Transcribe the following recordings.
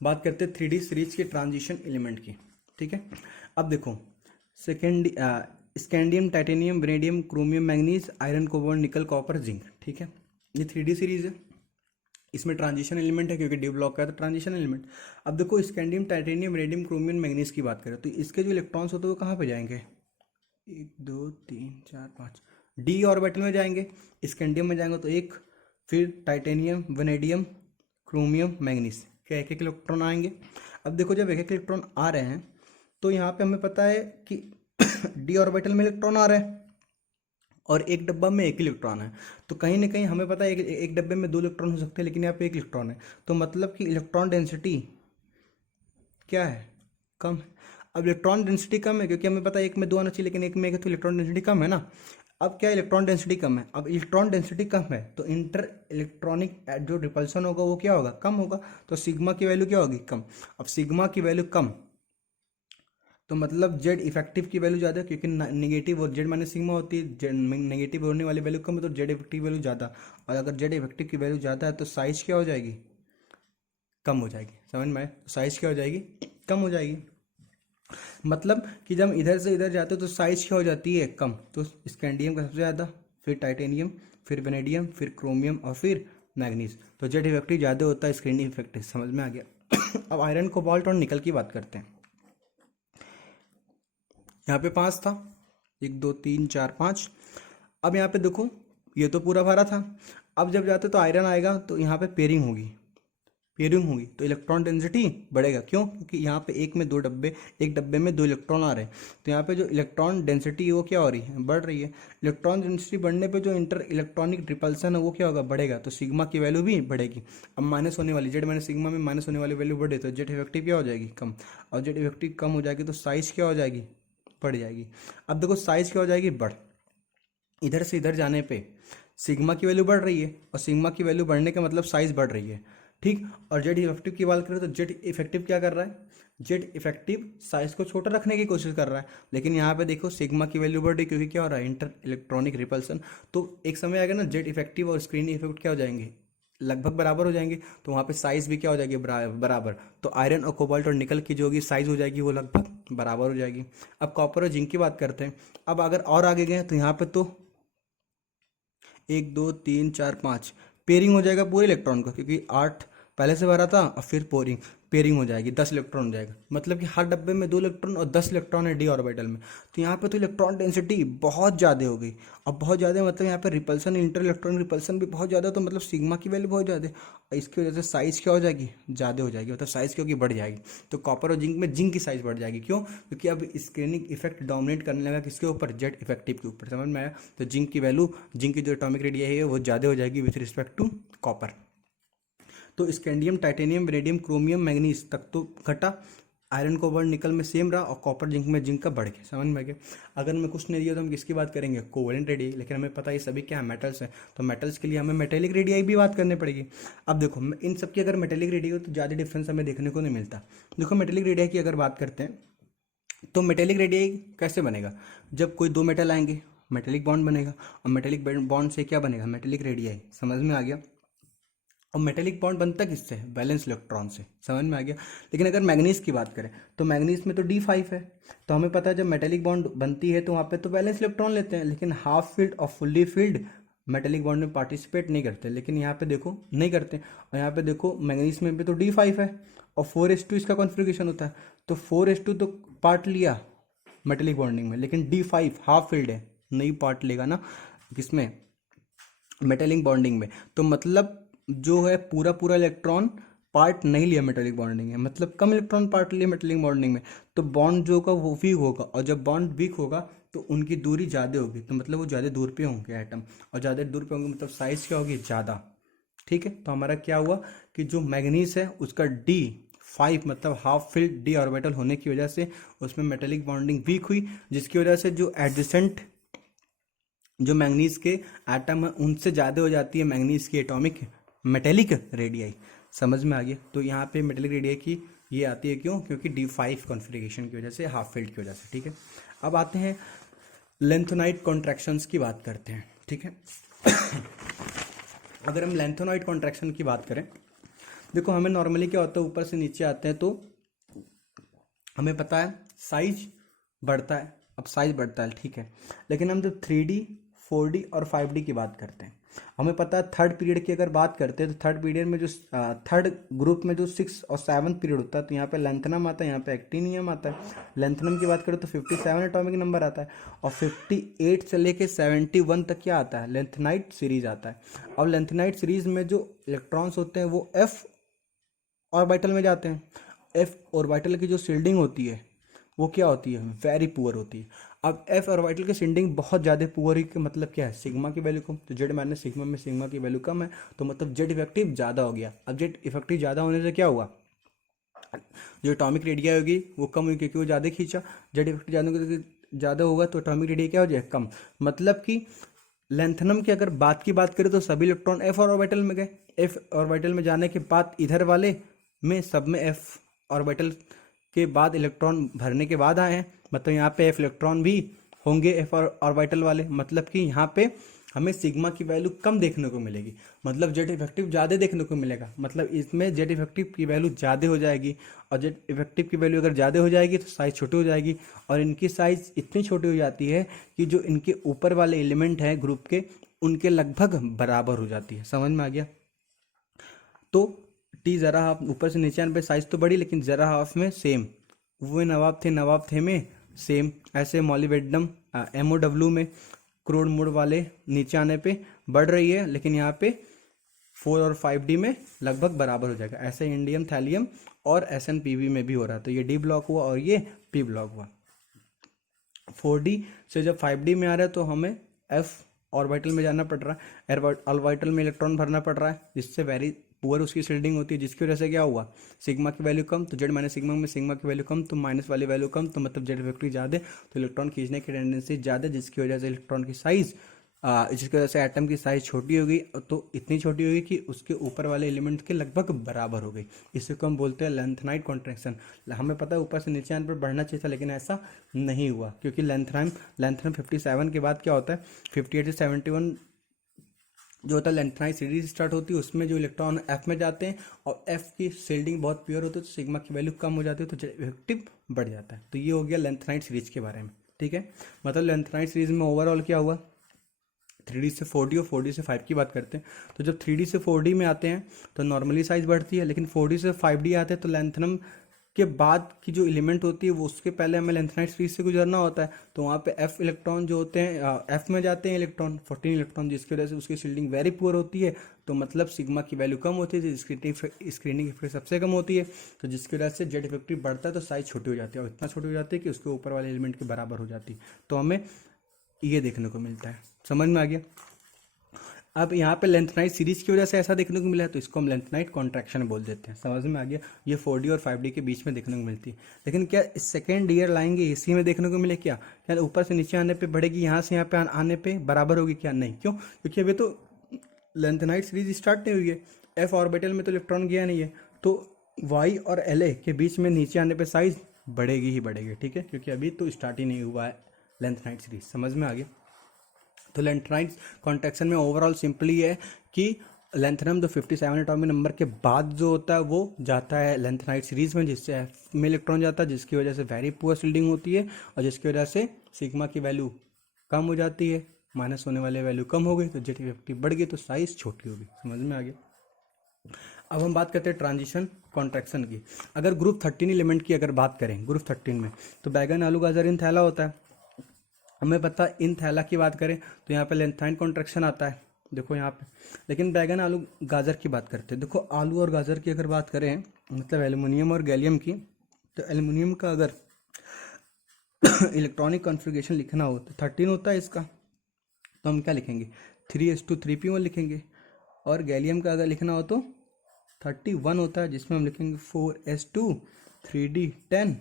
बात करते हैं 3D सीरीज के ट्रांजिशन एलिमेंट की। ठीक है, अब देखो second scandium, titanium, vanadium, chromium, manganese, iron, cobalt, निकल, कॉपर, जिंक। ठीक है, ये 3D सीरीज है, इसमें ट्रांजिशन एलिमेंट है क्योंकि डी ब्लॉक का है तो ट्रांजिशन एलिमेंट। अब देखो scandium, titanium, vanadium, chromium, manganese की बात करें तो इसके जो इलेक्ट्रॉन्स होते हैं वो कहाँ पे जाएंगे? 1 2 3 4 5 डी ऑर्बिटल में जाएंगे। स्कैंडियम में जाएंगे तो एक, फिर टाइटेनियम, वेनेडियम, क्रोमियम, मैंगनीज के एक एक इलेक्ट्रॉन आएंगे। अब देखो जब एक एक इलेक्ट्रॉन आ रहे हैं तो यहाँ पे हमें पता है कि डी ऑर्बिटल में इलेक्ट्रॉन आ रहे हैं और एक डब्बा में एक इलेक्ट्रॉन है, तो कहीं ना कहीं हमें पता है एक डब्बे में 2 इलेक्ट्रॉन हो सकते हैं लेकिन यहाँ पे 1 इलेक्ट्रॉन है, तो मतलब कि इलेक्ट्रॉन डेंसिटी क्या है? कम है। अब इलेक्ट्रॉन डेंसिटी कम है क्योंकि हमें पता है एक में 2 आना चाहिए लेकिन एक में एक है तो इलेक्ट्रॉन डेंसिटी कम है ना। अब क्या इलेक्ट्रॉन डेंसिटी कम है, अब इलेक्ट्रॉन डेंसिटी कम है तो इंटर इलेक्ट्रॉनिक जो रिपल्सन होगा वो क्या होगा? कम होगा, तो सिग्मा की वैल्यू क्या होगी? कम। अब सिग्मा की वैल्यू कम तो मतलब जेड इफेक्टिव की वैल्यू ज़्यादा क्योंकि नेगेटिव और जेड माइनस सिग्मा होती है, नेगेटिव होने वाली वैल्यू कम है तो जेड इफेक्टिव वैल्यू ज़्यादा, और अगर जेड इफेक्टिव की वैल्यू ज़्यादा है तो साइज क्या हो जाएगी? कम हो जाएगी। समझ में आए? तो साइज क्या हो जाएगी? कम हो जाएगी। मतलब कि जब इधर से इधर जाते हो तो साइज क्या हो जाती है? कम। तो स्कैंडियम का सबसे ज़्यादा, फिर टाइटेनियम, फिर वेनेडियम, फिर क्रोमियम और फिर मैग्नीज। तो जेड इफेक्टिव ज़्यादा होता है, स्क्रीनिंग इफेक्टिव। समझ में आ गया? अब आयरन, कोबाल्ट और निकल की बात करते हैं। यहाँ पे 5 था, 1 2 3 4 5। अब यहाँ पे देखो ये तो पूरा भरा था। अब जब जाते तो आयरन आएगा तो यहाँ पे पेयरिंग होगी, पेयरिंग होगी तो इलेक्ट्रॉन डेंसिटी बढ़ेगा। क्यों? क्योंकि यहाँ पे एक में 2 डब्बे, एक डब्बे में 2 इलेक्ट्रॉन आ रहे हैं तो यहाँ पे जो इलेक्ट्रॉन डेंसिटी है वो क्या हो रही है? बढ़ रही है। इलेक्ट्रॉन डेंसिटी बढ़ने पे जो इंटर इलेक्ट्रॉनिक रिपल्सन है वो क्या होगा? बढ़ेगा, तो सिग्मा की वैल्यू भी बढ़ेगी। अब माइनस होने वाली जेड माइनस सिग्मा में माइनस होने वाली वैल्यू बढ़े तो जेड इफेक्टिव क्या हो जाएगी? कम। और जेड इफेक्टिव कम हो जाएगी तो साइज क्या हो जाएगी? बढ़ जाएगी। अब देखो साइज क्या हो जाएगी? बढ़। इधर से इधर जाने पे सिग्मा की वैल्यू बढ़ रही है और सिग्मा की वैल्यू बढ़ने का मतलब साइज बढ़ रही है। ठीक, और जेड इफेक्टिव की बात करें तो जेड इफेक्टिव क्या कर रहा है? जेड इफेक्टिव साइज को छोटा रखने की कोशिश कर रहा है, लेकिन यहाँ पे देखो सिग्मा की वैल्यू बढ़ रही क्योंकि क्या हो रहा है? Inter electronic repulsion. तो एक समय आएगा ना जेड इफेक्टिव और स्क्रीन इफेक्ट क्या हो जाएंगे? लगभग बराबर हो जाएंगे, तो वहाँ पे साइज भी क्या हो जाएगी? बराबर। तो आयरन और कोबाल्ट और निकल की जो होगी साइज हो जाएगी वो लगभग बराबर हो जाएगी। अब कॉपर और जिंक की बात करते हैं। अब अगर और आगे गए तो यहाँ पे तो 1 2 3 4 5 पेयरिंग हो जाएगा पूरे इलेक्ट्रॉन का, क्योंकि 8 पहले से भरा था और फिर पेयरिंग पेयरिंग हो जाएगी, 10 इलेक्ट्रॉन हो जाएगा। मतलब कि हर डब्बे में 2 इलेक्ट्रॉन और 10 इलेक्ट्रॉन है डी ऑर्बिटल में। तो यहाँ पे तो इलेक्ट्रॉन डेंसिटी बहुत ज़्यादा हो गई। अब बहुत ज़्यादा मतलब यहाँ पे रिपल्सन, इंटर इलेक्ट्रॉन रिपल्सन भी बहुत ज़्यादा, तो मतलब सिग्मा की वैल्यू बहुत ज़्यादा है और इसकी वजह से साइज क्या हो जाएगी? ज़्यादा हो जाएगी, मतलब साइज क्योंकि बढ़ जाएगी। तो कॉपर और जिंक में जिंक की साइज बढ़ जाएगी। क्यों? क्योंकि अब स्क्रीनिंग इफेक्ट डोमिनेट करने लगा किसके ऊपर? जेड इफेक्टिव के ऊपर। समझ में आया? तो जिंक की वैल्यू, जिंक की जो एटॉमिक रेडियस है वो ज़्यादा हो जाएगी विथ रिस्पेक्ट टू कॉपर। तो scandium, titanium, vanadium, chromium, manganese तक तो घटा, आयरन, कोबाल्ट, निकल में सेम रहा और कॉपर जिंक में जिंक का बढ़ गया। समझ में आ गया? अगर मैं कुछ नहीं दिया तो हम किसकी बात करेंगे? Covalent radii. लेकिन हमें पता है ये सभी क्या है? मेटल्स हैं, तो मेटल्स के लिए हमें मेटेलिक रेडियाई भी बात करनी पड़ेगी। अब देखो इन सब की अगर मेटेलिक रेडियाई हो तो ज़्यादा डिफरेंस हमें देखने को नहीं मिलता। देखो मेटेलिक रेडियाई की अगर बात करते हैं तो मेटेलिक रेडियाई कैसे बनेगा? जब कोई 2 मेटल आएंगे मेटेलिक बॉन्ड बनेगा, और मेटेलिक बॉन्ड से क्या बनेगा? Metallic radii. समझ में आ गया? और मेटेलिक बॉन्ड बनता किससे है? वैलेंस इलेक्ट्रॉन से। समझ में आ गया? लेकिन अगर मैग्नीज की बात करें तो मैग्नीज में तो D5 है, तो हमें पता है जब मेटेलिक बॉन्ड बनती है तो वहाँ पे तो वैलेंस इलेक्ट्रॉन लेते हैं, लेकिन हाफ फील्ड और फुल्ली फील्ड मेटेलिक बॉन्ड में पार्टिसिपेट नहीं करते। लेकिन यहाँ पे देखो नहीं करते, और यहाँ पे देखो मैग्नीज में भी तो D5 है और 4s2 इसका कॉन्फ़िगरेशन होता है, तो 4s2 तो पार्ट लिया मेटेलिक बॉन्डिंग में, लेकिन D5 हाफ फील्ड है, नहीं पार्ट लेगा ना किसमें? मेटेलिक बॉन्डिंग में। तो मतलब जो है पूरा पूरा इलेक्ट्रॉन पार्ट नहीं लिया मेटेलिक बॉन्डिंग में, मतलब कम इलेक्ट्रॉन पार्ट लिए मेटेलिक बॉन्डिंग में, तो बॉन्ड जो होगा वो वीक होगा, और जब बॉन्ड वीक होगा तो उनकी दूरी ज़्यादा होगी, तो मतलब वो ज़्यादा दूर पे होंगे एटम, और ज़्यादा दूर पे होंगे मतलब साइज क्या होगी? ज़्यादा। ठीक है, तो हमारा क्या हुआ कि जो मैग्नीज है उसका D5 मतलब हाफ फिल्ड डी ऑर्बिटल होने की वजह से उसमें मेटेलिक बॉन्डिंग वीक हुई, जिसकी वजह से जो एडजेसेंट जो मैंगनीज के एटम है उनसे ज़्यादा हो जाती है मैंगनीज की एटॉमिक मेटेलिक रेडियाई। समझ में आ गया? तो यहाँ पे मेटेलिक रेडियाई की ये आती है क्यों? क्योंकि D5 कॉन्फ़िगरेशन की वजह से, हाफ फील्ड की वजह से। ठीक है, अब आते हैं लेंथोनाइट कॉन्ट्रैक्शंस की बात करते हैं। ठीक है, अगर हम लेंथोनाइट कॉन्ट्रैक्शन की बात करें, देखो हमें नॉर्मली क्या होता है, ऊपर से नीचे आते हैं तो हमें पता है साइज बढ़ता है। अब साइज बढ़ता है ठीक है, लेकिन हम जब 3D 4D और 5D की बात करते हैं, हमें पता है थर्ड पीरियड की अगर बात करते हैं तो थर्ड पीरियड में जो थर्ड ग्रुप में जो 6 और 7 पीरियड होता है, तो यहाँ पे लेंथनम आता है, यहाँ पे एक्टिनियम आता है। लेंथनम की बात करें तो 57 एटॉमिक नंबर आता है, और 58 से लेके 71 तक क्या आता है, लेंथेनाइट सीरीज आता है। अब लेंथेनाइट सीरीज में जो इलेक्ट्रॉन्स होते हैं वो एफ ऑर्बिटल में जाते हैं। एफ ऑर्बिटल की जो शील्डिंग होती है वो क्या होती है, वेरी पुअर होती है। अब एफ ऑर्बिटल की शील्डिंग बहुत ज़्यादा पुअर का मतलब क्या है, सिग्मा की वैल्यू कम, तो जेड माइनस सिग्मा में सिग्मा की वैल्यू कम है, तो मतलब जेड इफेक्टिव ज़्यादा हो गया। अब जेड इफेक्टिव ज़्यादा होने से क्या हुआ, जो एटॉमिक रेडिया होगी वो कम हुई क्योंकि वो ज़्यादा खींचा। जेड इफेक्टिव ज़्यादा होगा तो एटॉमिक रेडिया क्या हो जाए, कम। मतलब कि लेंथनम की अगर की बात करें तो सभी इलेक्ट्रॉन एफ ऑर्बिटल में गए। एफ ऑर्बिटल में जाने के बाद इधर वाले में सब में एफ ऑर्बिटल के बाद इलेक्ट्रॉन भरने के बाद आए हैं, मतलब यहाँ पे एफ इलेक्ट्रॉन भी होंगे एफ ऑर्बिटल वाले। मतलब कि यहाँ पे हमें सिग्मा की वैल्यू कम देखने को मिलेगी, मतलब जेड इफेक्टिव ज़्यादा देखने को मिलेगा। मतलब इसमें जेड इफेक्टिव की वैल्यू ज़्यादा हो जाएगी, और जेड इफेक्टिव की वैल्यू अगर ज़्यादा हो जाएगी तो साइज़ छोटी हो जाएगी, और इनकी साइज़ इतनी छोटी हो जाती है कि जो इनके ऊपर वाले एलिमेंट हैं ग्रुप के, उनके लगभग बराबर हो जाती है। समझ में आ गया। तो टी ज़रा हाफ ऊपर से नीचे आने पे साइज तो बड़ी, लेकिन ज़रा हाफ में सेम। वो नवाब थे में सेम। ऐसे मॉलिबेडनम MOW में क्रोड मोड वाले नीचे आने पे बढ़ रही है, लेकिन यहाँ पे 4 और 5D में लगभग बराबर हो जाएगा। ऐसे इंडियम थैलियम और SNPB में भी हो रहा है। तो ये D ब्लॉक हुआ और ये P ब्लॉक हुआ। 4D से जब 5D में आ रहा है तो हमें F ऑर्बिटल में जाना पड़ रहा है, ऑर्बिटल में इलेक्ट्रॉन भरना पड़ रहा है, जिससे वेरी पुअर उसकी शील्डिंग होती है, जिसकी वजह से क्या हुआ, सिग्मा की वैल्यू कम, तो जेड माइनस सिग्मा में सिग्मा की वैल्यू कम, तो माइनस वाली वैल्यू कम, तो मतलब जेड इफेक्टिव ज़्यादा, तो इलेक्ट्रॉन खींचने की टेंडेंसी ज़्यादा, जिसकी वजह से इलेक्ट्रॉन की साइज जिसकी वजह से एटम की साइज छोटी हो गई, तो इतनी छोटी हो गई कि उसके ऊपर वाले एलिमेंट के लगभग बराबर हो गई। इसे को हम बोलते हैं लेंथेनाइट कॉन्ट्रैक्शन। हमें पता है ऊपर से नीचे आने पर बढ़ना चाहिए था, लेकिन ऐसा नहीं हुआ, क्योंकि लेंथेनाइम 57 के बाद क्या होता है, 58 से 71 जो होता है लेंथेनाइट सीरीज स्टार्ट होती है, उसमें जो इलेक्ट्रॉन एफ में जाते हैं और एफ की शील्डिंग बहुत प्योर होती है, तो सिग्मा की वैल्यू कम हो जाती है, तो इफेक्टिव बढ़ जाता है। तो ये हो गया लेंथेनाइट सीरीज के बारे में। ठीक है, मतलब लेंथेनाइट सीरीज में ओवरऑल क्या हुआ, 3D से 4D और 4D से 5 की बात करते हैं। तो जब 3D से 4D में आते हैं तो नॉर्मली साइज बढ़ती है, लेकिन 4D से 5D आते हैं तो लेंथनम के बाद की जो एलिमेंट होती है वो उसके पहले हमें लेंथेनाइट सीरीज से गुजरना होता है। तो वहाँ पे एफ इलेक्ट्रॉन जो होते हैं एफ में जाते हैं इलेक्ट्रॉन 14 इलेक्ट्रॉन, जिसकी वजह से उसकी शील्डिंग वेरी पुअर होती है, तो मतलब सिग्मा की वैल्यू कम होती है, स्क्रीनिंग इफेक्ट सबसे कम होती है, तो जिसकी वजह से जेड इफेक्टिव बढ़ता है तो साइज छोटी हो जाती है, और इतना छोटी हो जाती है कि उसके ऊपर वाले एलिमेंट के बराबर हो जाती है। तो हमें ये देखने को मिलता है। समझ में आ गया। अब यहाँ पे लेंथनाइट सीरीज की वजह से ऐसा देखने को मिला है, तो इसको हम लेंथनाइट कॉन्ट्रैक्शन बोल देते हैं। समझ में आ गया। ये 4D और 5D के बीच में देखने को मिलती है, लेकिन क्या सेकेंड ईयर लाएंगे इसी में देखने को मिले क्या, क्या ऊपर से नीचे आने पे बढ़ेगी, यहाँ से यहाँ पे आने पे बराबर होगी क्या, नहीं। क्यों, क्योंकि अभी तो लेंथनाइट सीरीज स्टार्ट नहीं हुई है, एफ ऑर्बिटल में तो इलेक्ट्रॉन गया नहीं है, तो वाई और LA के बीच में नीचे आने पर साइज बढ़ेगी ही बढ़ेगी। ठीक है, क्योंकि अभी तो स्टार्ट ही नहीं हुआ है लेंथनाइट सीरीज। समझ में आ गया। तो लेंथनाइट कॉन्ट्रैक्शन में ओवरऑल सिंपली है कि लेंथनम जो 57 एटॉमिक नंबर के बाद जो होता है वो जाता है लेंथनाइट सीरीज में, जिससे एफ में इलेक्ट्रॉन जाता है, जिसकी वजह से वेरी पुअर शील्डिंग होती है, और जिसकी वजह से सिग्मा की वैल्यू कम हो जाती है, माइनस होने वाले वैल्यू कम हो गई, तो जेड इफेक्टिव बढ़ गई, तो साइज छोटी होगी। समझ में आ गया। अब हम बात करते हैं ट्रांजिशन कॉन्ट्रैक्शन की। अगर ग्रुप 13 एलिमेंट की अगर बात करें, ग्रुप 13 में तो बैगन आलू गाजर इन थैला होता है। हमें पता इन थैला की बात करें तो यहाँ पे लेंथाइन कॉन्ट्रैक्शन आता है, देखो यहाँ पे। लेकिन बैगन आलू गाजर की बात करते हैं, देखो आलू और गाजर की अगर बात करें, मतलब एल्युमिनियम और गैलियम की, तो एल्युमिनियम का अगर इलेक्ट्रॉनिक कॉन्फ़िगरेशन लिखना हो तो 13 होता है इसका, तो हम क्या लिखेंगे 3s2 3p1 लिखेंगे। और गैलियम का अगर लिखना हो तो 31 होता है, जिसमें हम लिखेंगे 4s2 3d10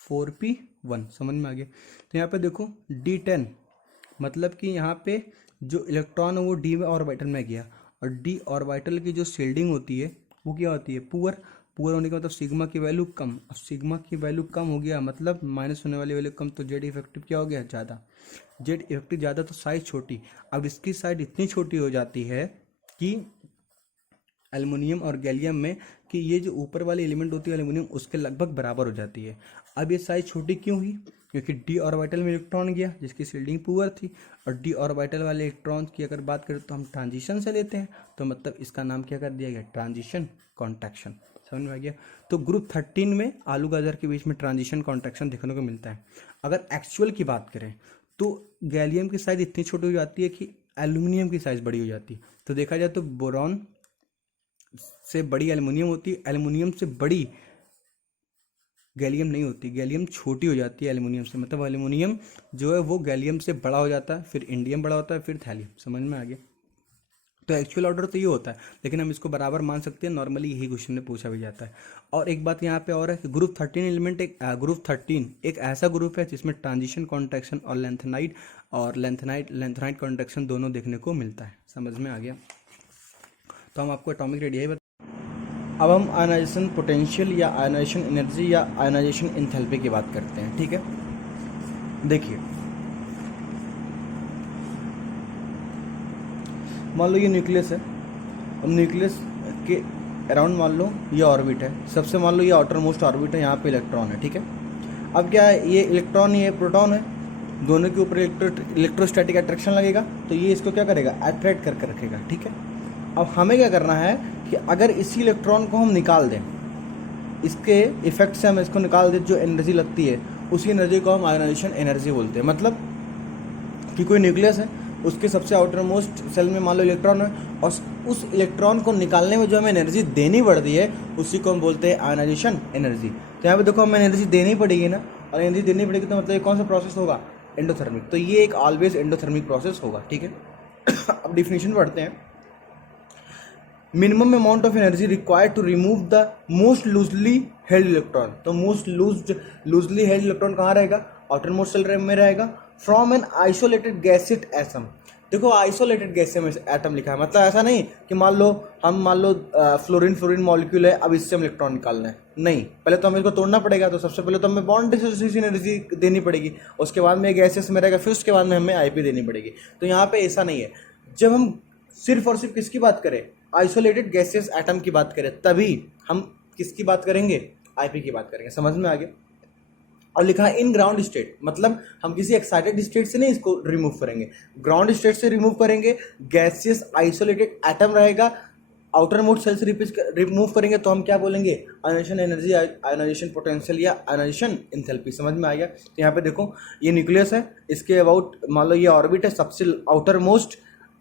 4p1। समझ में आ गया। तो यहाँ पे देखो D10 मतलब कि यहाँ पे जो इलेक्ट्रॉन है वो D में ऑर्बिटल में गया, और D ऑर्बिटल की जो शील्डिंग होती है वो क्या होती है, पुअर। पुअर होने का मतलब सिग्मा की वैल्यू कम। अब सिग्मा की वैल्यू कम हो गया मतलब माइनस होने वाली वैल्यू कम, तो जेड इफेक्टिव क्या हो गया, ज़्यादा। जेड इफेक्टिव ज़्यादा तो साइज छोटी। अब इसकी साइज इतनी छोटी हो जाती है कि एल्युमिनियम और गैलियम में कि ये जो ऊपर वाली एलिमेंट होती है एल्यूमिनियम उसके लगभग बराबर हो जाती है। अब ये साइज छोटी क्यों हुई? क्योंकि डी ऑर्बिटल में इलेक्ट्रॉन गया जिसकी शील्डिंग पुअर थी, और डी ऑर्बिटल वाले इलेक्ट्रॉन की अगर बात करें तो हम ट्रांजिशन से लेते हैं, तो मतलब इसका नाम क्या कर दिया गया? Transition contraction. समझ में आ गया? तो ग्रुप 13 में आलू गाजर के बीच में ट्रांजिशन कॉन्ट्रैक्शन देखने को मिलता है। अगर एक्चुअल की बात करें तो गैलियम की साइज इतनी छोटी हो जाती है कि एल्यूमिनियम की साइज बड़ी हो जाती है। तो देखा जाए तो बोरॉन से बड़ी एल्युमिनियम होती है, एल्युमिनियम से बड़ी गैलियम नहीं होती, गैलियम छोटी हो जाती है एल्युमिनियम से। मतलब एल्युमिनियम जो है वो गैलियम से बड़ा हो जाता है, फिर इंडियम बड़ा होता है, फिर थैलियम। समझ में आ गया? तो एक्चुअल ऑर्डर तो ये होता है, लेकिन हम इसको बराबर मान सकते हैं, नॉर्मली यही क्वेश्चन में पूछा भी जाता है। और एक बात यहाँ पे और है कि ग्रुप 13 एलिमेंट ग्रुप 13 एक ऐसा ग्रुप है जिसमें ट्रांजिशन कॉन्ट्रैक्शन और लेंथेनाइट कॉन्ट्रैक्शन दोनों देखने को मिलता है। समझ में आ गया? तो हम आपको एटॉमिक रेडियस। अब हम आयनाइजेशन पोटेंशियल या आयनाइजेशन एनर्जी या आयनाइजेशन एंथैल्पी की बात करते हैं। ठीक है, देखिए मान लो ये न्यूक्लियस है, अब न्यूक्लियस के अराउंड मान लो ये ऑर्बिट है, सबसे मान लो ये आउटर मोस्ट ऑर्बिट है, यहाँ पे इलेक्ट्रॉन है। ठीक है, अब क्या है, ये इलेक्ट्रॉन ये प्रोटॉन है, दोनों के ऊपर इलेक्ट्रोस्टैटिक अट्रैक्शन लगेगा, तो ये इसको क्या करेगा? अट्रैक्ट करके रखेगा। ठीक है, अब हमें क्या करना है कि अगर इसी इलेक्ट्रॉन को हम निकाल दें, इसके इफेक्ट से हम इसको निकाल दें, जो एनर्जी लगती है उसी एनर्जी को हम आयनाइजेशन एनर्जी बोलते हैं। मतलब कि कोई न्यूक्लियस है, उसके सबसे आउटर मोस्ट सेल में मान लो इलेक्ट्रॉन है, और उस इलेक्ट्रॉन को निकालने में जो हमें एनर्जी देनी पड़ती है उसी को हम बोलते हैं आयनाइजेशन एनर्जी। तो यहाँ पे देखो हमें एनर्जी देनी पड़ेगी ना, और एनर्जी देनी पड़ेगी तो मतलब ये कौन सा प्रोसेस होगा? एंडोथर्मिक। तो ये एक ऑलवेज एंडोथर्मिक प्रोसेस होगा। ठीक है, अब डिफिनेशन पढ़ते हैं। Minimum amount of energy required to remove the most loosely held electron. तो मोस्ट लूजली हेल्ड इलेक्ट्रॉन कहाँ रहेगा? आउटर मोस्ट सेल में रहेगा। From an isolated gaseous atom. देखो आइसोलेटेड गैसेट एटम लिखा है, मतलब ऐसा नहीं कि मान लो फ्लोरीन मॉलिक्यूल है, अब इससे हम इलेक्ट्रॉन निकालना है, नहीं, पहले तो हमें इसको तोड़ना पड़ेगा, तो सबसे पहले तो हमें बॉन्ड डिसोसिएशन एनर्जी देनी पड़ेगी, उसके बाद में गैसेस में रहेगा, फिर उसके बाद में हमें आईपी देनी पड़ेगी। तो यहाँ पे ऐसा नहीं है। जब हम सिर्फ और सिर्फ किसकी बात करें? आइसोलेटेड गैसेस एटम की बात करें, तभी हम किसकी बात करेंगे? आईपी की बात करेंगे। समझ में आ गया? और लिखा है इन ग्राउंड स्टेट, मतलब हम किसी एक्साइटेड स्टेट से नहीं इसको रिमूव करेंगे, ग्राउंड स्टेट से रिमूव करेंगे। गैसियस आइसोलेटेड एटम रहेगा, आउटर मोस्ट सेल से रिमूव करेंगे, तो हम क्या बोलेंगे? आयनाइजेशन एनर्जी, आयनाइजेशन पोटेंशियल या आयनाइजेशन एंथैल्पी। समझ में आ गया? तो यहाँ पे देखो ये न्यूक्लियस है, इसके अबाउट मान लो ये ऑर्बिट है, सबसे आउटर मोस्ट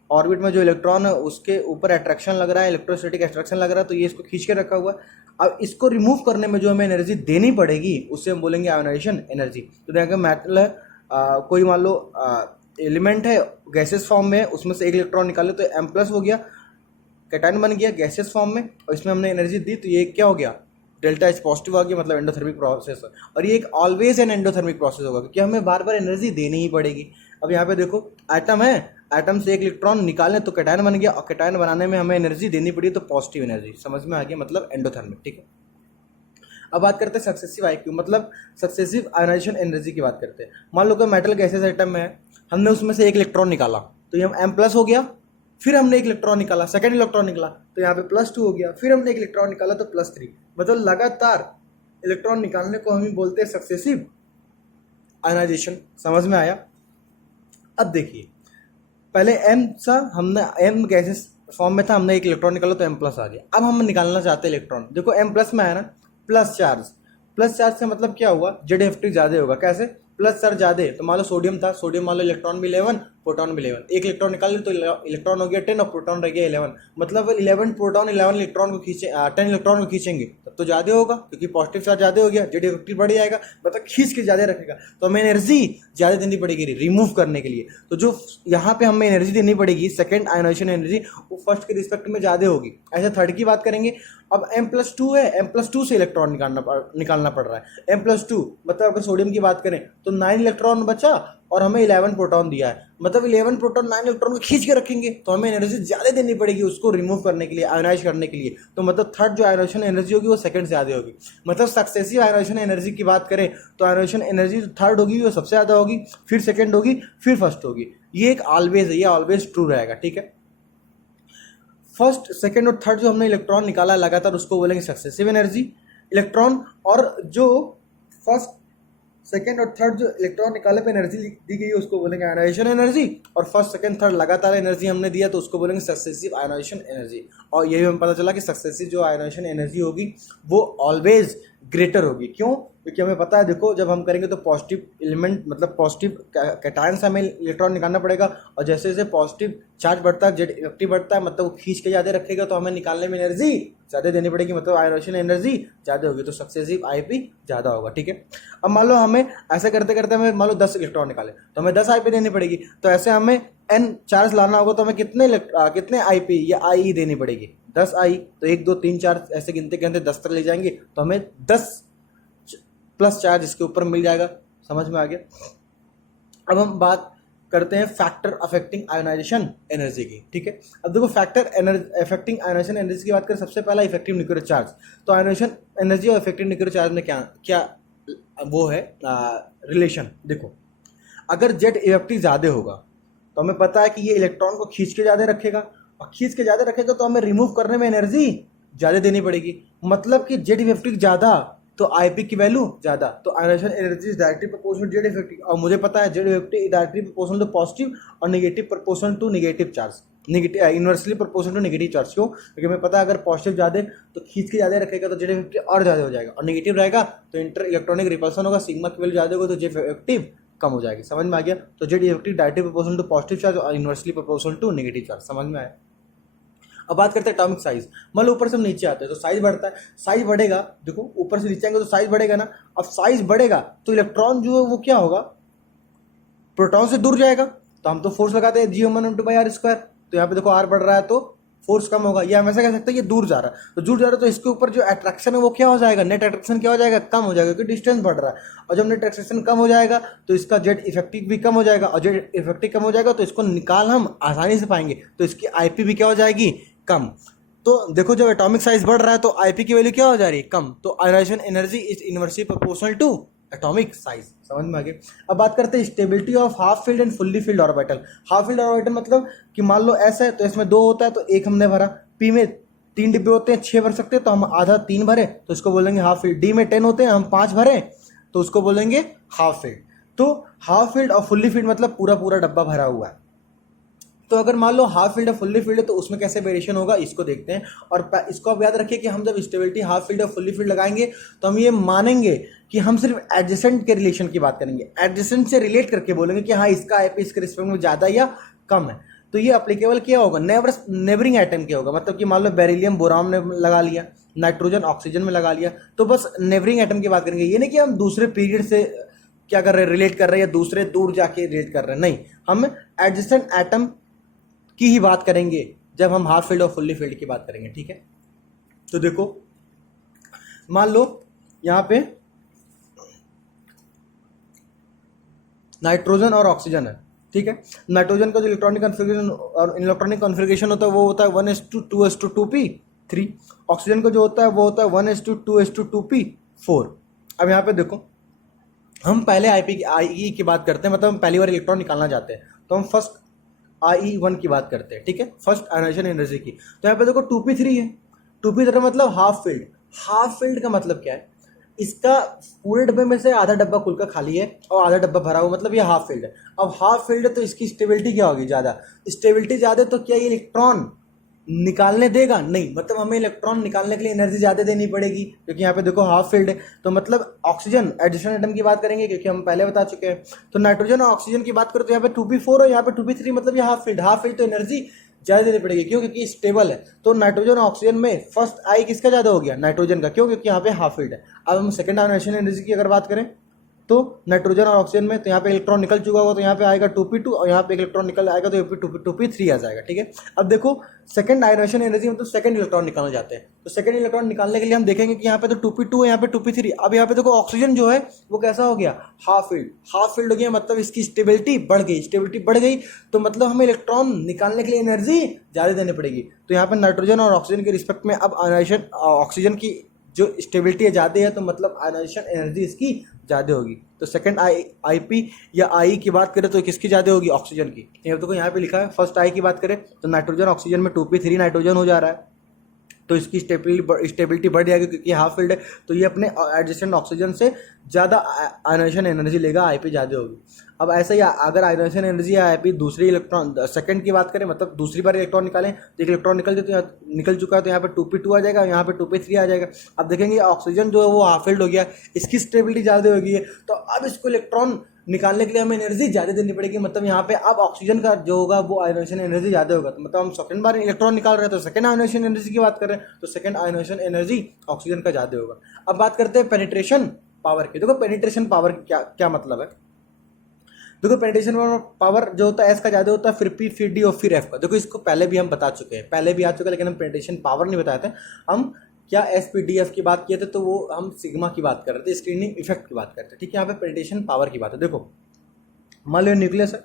ऑर्बिट में जो इलेक्ट्रॉन है उसके ऊपर अट्रैक्शन लग रहा है, इलेक्ट्रोस्टैटिक अट्रैक्शन लग रहा है, तो ये इसको खींच के रखा हुआ है। अब इसको रिमूव करने में जो हमें एनर्जी देनी पड़ेगी उसे हम बोलेंगे आयोनाइजेशन एनर्जी। तो देखिए मेटल है, कोई मान लो एलिमेंट है गैसेस फॉर्म में, उसमें से एक इलेक्ट्रॉन निकाले तो M+ हो गया, कैटायन बन गया गैसेस फॉर्म में, और इसमें हमने एनर्जी दी तो ये क्या हो गया? डेल्टा H पॉजिटिव आ गया, मतलब एंडोथर्मिक प्रोसेस है। और ये एक ऑलवेज एन एंडोथर्मिक प्रोसेस होगा क्योंकि हमें बार बार एनर्जी देनी ही पड़ेगी। अब यहाँ पे देखो एटम है, एटम से एक इलेक्ट्रॉन निकालें तो कैटायन बन गया, और कैटायन बनाने में हमें एनर्जी देनी पड़ी तो पॉजिटिव एनर्जी। समझ में आ गया? मतलब एंडोथर्मिक। ठीक है, अब बात करते हैं सक्सेसिव आईक्यू, मतलब सक्सेसिव आयनाइजेशन एनर्जी की बात करते हैं। मान लो कि मेटल गैसेस आइटम में है, हमने उसमें से एक इलेक्ट्रॉन निकाला तो ये M+ हो गया, फिर हमने एक इलेक्ट्रॉन निकाला, सेकंड इलेक्ट्रॉन निकला तो यहाँ पे +2 हो गया, फिर हमने एक इलेक्ट्रॉन निकाला तो +3, मतलब लगातार इलेक्ट्रॉन निकालने को हम बोलते हैं सक्सेसिव आयनाइजेशन। समझ में आया? अब देखिए पहले M गैसेस फॉर्म में था, हमने एक इलेक्ट्रॉन निकाला तो M+ आ गया। अब हम निकालना चाहते हैं इलेक्ट्रॉन, देखो M+ में आया ना, प्लस चार्ज से मतलब क्या हुआ? ZF ज़्यादा होगा। कैसे? प्लस चार्ज ज़्यादा है, तो मान लो सोडियम था, सोडियम मान लो इलेक्ट्रॉन भी 11, प्रोटॉन भी 11, एक इलेक्ट्रॉन निकाल तो इलेक्ट्रॉन हो गया 10 और प्रोटॉन रह गया 11, मतलब 11 प्रोटॉन 11 इलेक्ट्रॉन को खींचे 10 इलेक्ट्रॉन को खींचेंगे तब तो ज़्यादा होगा, क्योंकि पॉजिटिव चार्ज ज़्यादा हो गया, ZF बढ़ जाएगा, मतलब खींच के ज़्यादा रखेगा, तो हमें एनर्जी ज़्यादा देनी पड़ेगी रिमूव करने के लिए। तो जो यहाँ पे हमें एनर्जी देनी पड़ेगी सेकेंड आयनाइजेशन एनर्जी, वो फर्स्ट के रिस्पेक्ट में ज़्यादा होगी। ऐसे थर्ड की बात करेंगे, अब M+2 है, M+2 से इलेक्ट्रॉन निकालना पड़ रहा है। M+2 मतलब अगर सोडियम की बात करें तो 9 इलेक्ट्रॉन बचा और हमें 11 प्रोटॉन दिया है, मतलब 11 प्रोटॉन 9 इलेक्ट्रॉन को खींच के रखेंगे, तो हमें एनर्जी ज़्यादा देनी पड़ेगी उसको रिमूव करने के लिए, आयनाइज करने के लिए। तो मतलब थर्ड जो आयनाइजेशन एनर्जी होगी वो सेकंड से ज़्यादा होगी। मतलब सक्सेसिव आयनाइजेशन एनर्जी की बात करें तो आयनाइजेशन एनर्जी थर्ड होगी वो सबसे ज़्यादा होगी, फिर सेकेंड होगी, फिर फर्स्ट होगी। ये एक ऑलवेज है, ये ऑलवेज ट्रू रहेगा। ठीक है, फर्स्ट सेकेंड और थर्ड जो हमने इलेक्ट्रॉन निकाला लगातार उसको बोलेंगे सक्सेसिव एनर्जी इलेक्ट्रॉन, और जो फर्स्ट सेकेंड और थर्ड जो इलेक्ट्रॉन निकाले पे एनर्जी दी गई है उसको बोलेंगे आयोनाइजेशन एनर्जी, और फर्स्ट सेकेंड थर्ड लगातार एनर्जी हमने दिया तो उसको बोलेंगे सक्सेसिव आयोनाइजेशन एनर्जी। और यही हमें पता चला कि सक्सेसिव जो आयोनाइजेशन एनर्जी होगी वो ऑलवेज ग्रेटर होगी। क्यों? क्योंकि हमें पता है, देखो जब हम करेंगे तो पॉजिटिव एलिमेंट मतलब पॉजिटिव कैटायन से हमें इलेक्ट्रॉन निकालना पड़ेगा, और जैसे जैसे पॉजिटिव चार्ज बढ़ता है, जेड इलेक्ट्रिक बढ़ता है, मतलब वो खींच के ज़्यादा रखेगा तो हमें निकालने में एनर्जी ज़्यादा देनी पड़ेगी, मतलब आयोनाइजेशन एनर्जी ज़्यादा होगी, तो सक्सेसिव आईपी ज़्यादा होगा। ठीक है, अब मान लो हमें ऐसा करते करते हमें मान लो 10 इलेक्ट्रॉन निकाले तो हमें 10 आईपी देनी पड़ेगी, तो ऐसे हमें एन चार्ज लाना होगा तो हमें कितने आईपी या आई देनी पड़ेगी? 10 आई, तो 1 2 3 4 ऐसे गिनते गिनते 10 तक ले जाएंगे तो हमें 10 प्लस चार्ज इसके ऊपर मिल जाएगा। समझ में आ गया? अब हम बात करते हैं फैक्टर अफेक्टिंग आयोनाइजेशन एनर्जी की। ठीक है, अब देखो फैक्टर अफेक्टिंग आयोनाइजेशन एनर्जी की बात करें, सबसे पहला इफेक्टिव न्यूक्लियर चार्ज। तो आयोनाइजेशन एनर्जी और इफेक्टिव न्यूक्लियर चार्ज में क्या क्या वो है रिलेशन? देखो अगर जेड इफेक्टिव ज़्यादा होगा तो हमें पता है कि ये इलेक्ट्रॉन को खींच के ज़्यादा रखेगा, और खींच के ज़्यादा रखेगा तो हमें रिमूव करने में एनर्जी ज़्यादा देनी पड़ेगी, मतलब कि जेड इफेक्टिव ज़्यादा तो आईपी की वैल्यू ज़्यादा, तो ionisation energy is directly proportional Z effective. और मुझे पता है Z effective directly proportional to positive और negative proportional to negative charge, negative inversely proportional to negative charge. क्यों? क्योंकि हमें पता है अगर पॉजिटिव ज़्यादा तो खींच के ज़्यादा रखेगा तो जेड इफेक्टिव और ज़्यादा हो जाएगा, और नेगेटिव रहेगा तो इंटर इलेक्ट्रॉनिक रिपल्सन होगा, सिग्मा की वैल्यू ज़्यादा होगा तो जेड इफेक्टिव कम हो जाएगी। समझ में आ गया? तो Z effective directly proportional to positive charge और inversely proportional to negative charge. समझ में आया? अब बात करते हैं एटॉमिक साइज। मान लो ऊपर से हम नीचे आते हैं तो साइज बढ़ता है, साइज बढ़ेगा, देखो ऊपर से नीचे आएंगे तो साइज बढ़ेगा ना। अब साइज बढ़ेगा तो इलेक्ट्रॉन जो है वो क्या होगा? प्रोटॉन से दूर जाएगा, तो हम तो फोर्स लगाते हैं G1/2r², तो यहाँ पे देखो r बढ़ रहा है तो फोर्स कम होगा, या हम ऐसा कह सकते हैं ये दूर जा रहा है, तो दूर जा रहा है तो इसके ऊपर जो अट्रैक्शन है वो क्या हो जाएगा? नेट अट्रैक्शन क्या हो जाएगा? कम हो जाएगा, क्योंकि डिस्टेंस बढ़ रहा है, और जब नेट अट्रैक्शन कम हो जाएगा तो इसका जेड इफेक्टिव भी कम हो जाएगा, और जेड इफेक्टिव कम हो जाएगा तो इसको निकाल हम आसानी से पाएंगे, तो इसकी आईपी भी क्या हो जाएगी? कम। तो देखो जब एटॉमिक साइज बढ़ रहा है तो आईपी की वैल्यू क्या हो जा रही है? कम। तो ionisation energy is inversely proportional to atomic size. समझ में आ गया? अब बात करते हैं stability of half filled and fully filled orbital. Half filled orbital मतलब कि मान लो ऐसा है तो इसमें 2 होता है तो 1 हमने भरा, पी में 3 डिब्बे होते हैं 6 भर सकते हैं तो हम आधा 3 भरे तो इसको बोलेंगे हाफ फील्ड। डी में 10 होते हैं हम 5 भरे तो उसको बोलेंगे हाफ फील्ड। तो हाफ फील्ड और फुल्ली फील्ड मतलब पूरा पूरा डब्बा भरा हुआ है। तो अगर मान लो हाफ फील्ड और फुल्ली फील्ड है तो उसमें कैसे वेरिएशन होगा इसको देखते हैं। और इसको आप याद रखिए कि हम जब स्टेबिलिटी हाफ फील्ड और फुल्ली फील्ड लगाएंगे तो हम ये मानेंगे कि हम सिर्फ एडजेसेंट के रिलेशन की बात करेंगे, एडजेसेंट से रिलेट करके बोलेंगे कि हाँ इसका आईपी इसके रिस्पेक्ट में ज़्यादा या कम है। तो ये अप्लीकेबल क्या होगा? नेबरिंग एटम क्या होगा? मतलब कि मान लो बेरिलियम बोरान ने लगा लिया, नाइट्रोजन ऑक्सीजन में लगा लिया, तो बस नेबरिंग एटम की बात करेंगे। ये नहीं कि हम दूसरे पीरियड से क्या कर रहे हैं, रिलेट कर रहे हैं या दूसरे दूर जाके रिलेट कर रहे हैं, नहीं, हम एडजेसेंट एटम की ही बात करेंगे जब हम हाफ फील्ड और फुल्ली फील्ड की बात करेंगे। ठीक है, तो देखो मान लो यहां पे नाइट्रोजन और ऑक्सीजन है। ठीक है, नाइट्रोजन का जो इलेक्ट्रॉनिक कॉन्फ़िगरेशन होता है वो होता है 1:2:2p3। ऑक्सीजन का जो होता है वो होता है 1:2:2p4। अब यहाँ पे देखो हम पहले आई की बात करते हैं, मतलब हम पहली बार इलेक्ट्रॉन निकालना चाहते हैं तो हम फर्स्ट IE1 की बात करते हैं। ठीक है, फर्स्ट आयोनाइजेशन एनर्जी की। तो यहाँ पे देखो 2p3 है, 2p3 मतलब हाफ फील्ड। हाफ फील्ड का मतलब क्या है? इसका पूरे डब्बे में से आधा डब्बा खुल का खाली है और आधा डब्बा भरा हुआ, मतलब ये हाफ फील्ड है। अब हाफ फील्ड है तो इसकी स्टेबिलिटी क्या होगी? ज़्यादा। स्टेबिलिटी ज़्यादा तो क्या ये इलेक्ट्रॉन निकालने देगा? नहीं, मतलब हमें इलेक्ट्रॉन निकालने के लिए एनर्जी ज़्यादा देनी पड़ेगी, क्योंकि यहाँ पे देखो हाफ फील्ड है। तो मतलब ऑक्सीजन एडिशनल एटम की बात करेंगे क्योंकि हम पहले बता चुके हैं। तो नाइट्रोजन और ऑक्सीजन की बात करें तो यहाँ पे 2p4 और यहाँ पे 2p3, मतलब ये हाफ फील्ड। हाफ फील्ड तो एनर्जी ज़्यादा देनी पड़ेगी, क्यों? क्योंकि स्टेबल है। तो नाइट्रोजन और ऑक्सीजन में फर्स्ट आई किसका ज़्यादा हो गया? नाइट्रोजन का। क्यों? क्योंकि यहाँ पे हाफ फील्ड है। अब हम सेकेंड आयोनाइजेशन एनर्जी की अगर बात करें तो नाइट्रोजन और ऑक्सीजन में तो यहाँ पे इलेक्ट्रॉन निकल चुका होगा तो यहाँ पे आएगा 2p2 और यहाँ पे इलेक्ट्रॉन निकल आएगा तो यहाँ पे 2p3 आ जाएगा। ठीक है, अब देखो सेकंड आयोनाइजेशन एनर्जी मतलब सेकंड इलेक्ट्रॉन निकालना चाहते हैं तो सेकंड इलेक्ट्रॉन निकालने के लिए हम देखेंगे कि यहाँ पे तो 2p2 है, यहाँ पे 2p3। अब यहाँ पे देखो ऑक्सीजन जो है वो कैसा हो गया? Half field. हाफ फील्ड हो गया मतलब इसकी स्टेबिलिटी बढ़ गई। स्टेबिलिटी बढ़ गई तो मतलब हमें इलेक्ट्रॉन निकालने के लिए एनर्जी ज़्यादा देनी पड़ेगी। तो यहाँ पे नाइट्रोजन और ऑक्सीजन के रिस्पेक्ट में अब आयोनाइजेशन ऑक्सीजन की जो स्टेबिलिटी ज़्यादा है तो मतलब आयनाइजेशन एनर्जी इसकी ज़्यादा होगी। तो सेकंड आई पी या आई की बात करें तो किसकी ज़्यादा होगी, ऑक्सीजन की। ये देखो यहाँ पे लिखा है फर्स्ट आई की बात करें तो नाइट्रोजन ऑक्सीजन में 2p3 नाइट्रोजन हो जा रहा है, तो इसकी स्टेबिलिटी बढ़ जाएगी क्योंकि हाफ फील्ड है, तो ये अपने एडजेसेंट ऑक्सीजन से ज़्यादा आयनाइजेशन एनर्जी लेगा, आईपी ज़्यादा होगी। अब ऐसे ही अगर आयनाइजेशन एनर्जी या आईपी दूसरी इलेक्ट्रॉन सेकंड की बात करें, मतलब दूसरी बार इलेक्ट्रॉन निकालें तो एक इलेक्ट्रॉन निकल जाए तो निकल चुका है तो यहाँ पे 2p2 आ जाएगा, यहाँ पे 2p3 आ जाएगा। अब देखेंगे ऑक्सीजन जो है वो हाफ फील्ड हो गया, इसकी स्टेबिलिटी ज़्यादा होगी, तो अब इसको इलेक्ट्रॉन निकालने के लिए हमें एनर्जी ज़्यादा देनी पड़ेगी। मतलब यहाँ पे अब ऑक्सीजन का जो होगा वो आयनाइजेशन एनर्जी ज़्यादा होगा, तो मतलब हम सेकंड बार इलेक्ट्रॉन निकाल रहे हैं तो सेकंड आयनाइजेशन एनर्जी की बात कर रहे हैं तो सेकंड आयनाइजेशन एनर्जी ऑक्सीजन का ज़्यादा होगा। अब बात करते हैं पेनिट्रेशन पावर की। देखो पेनिट्रेशन पावर क्या क्या मतलब है। देखो पेनिट्रेशन पावर जो होता है एस का ज़्यादा होता है, फिर पी, फिर डी और फिर एफ का। देखो इसको पहले भी हम बता चुके हैं, पहले भी आ चुका है, लेकिन हम पेनिट्रेशन पावर नहीं बताए थे। हम क्या एस पी डी एफ की बात किए थे तो वो हम सिग्मा की बात कर रहे थे, स्क्रीनिंग इफेक्ट की बात करते हैं, ठीक है। यहाँ पे पेनिट्रेशन पावर की बात है। देखो मान लो न्यूक्लियस है,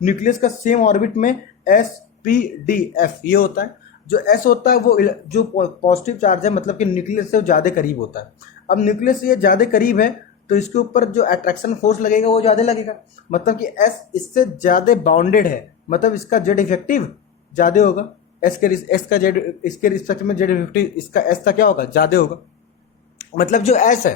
न्यूक्लियस का सेम ऑर्बिट में एस पी डी एफ ये होता है। जो एस होता है वो जो पॉजिटिव चार्ज है, मतलब कि न्यूक्लियस से ज़्यादा करीब होता है। अब न्यूक्लियस से ये ज़्यादा करीब है तो इसके ऊपर जो अट्रैक्शन फोर्स लगेगा वो ज़्यादा लगेगा, मतलब कि एस इससे ज़्यादा बाउंडेड है, मतलब इसका जेड इफेक्टिव ज़्यादा होगा। एस का जेड इसके रिस्पेक्ट में जेड इफेक्टिव इसका एस का क्या होगा, ज़्यादा होगा। मतलब जो एस है,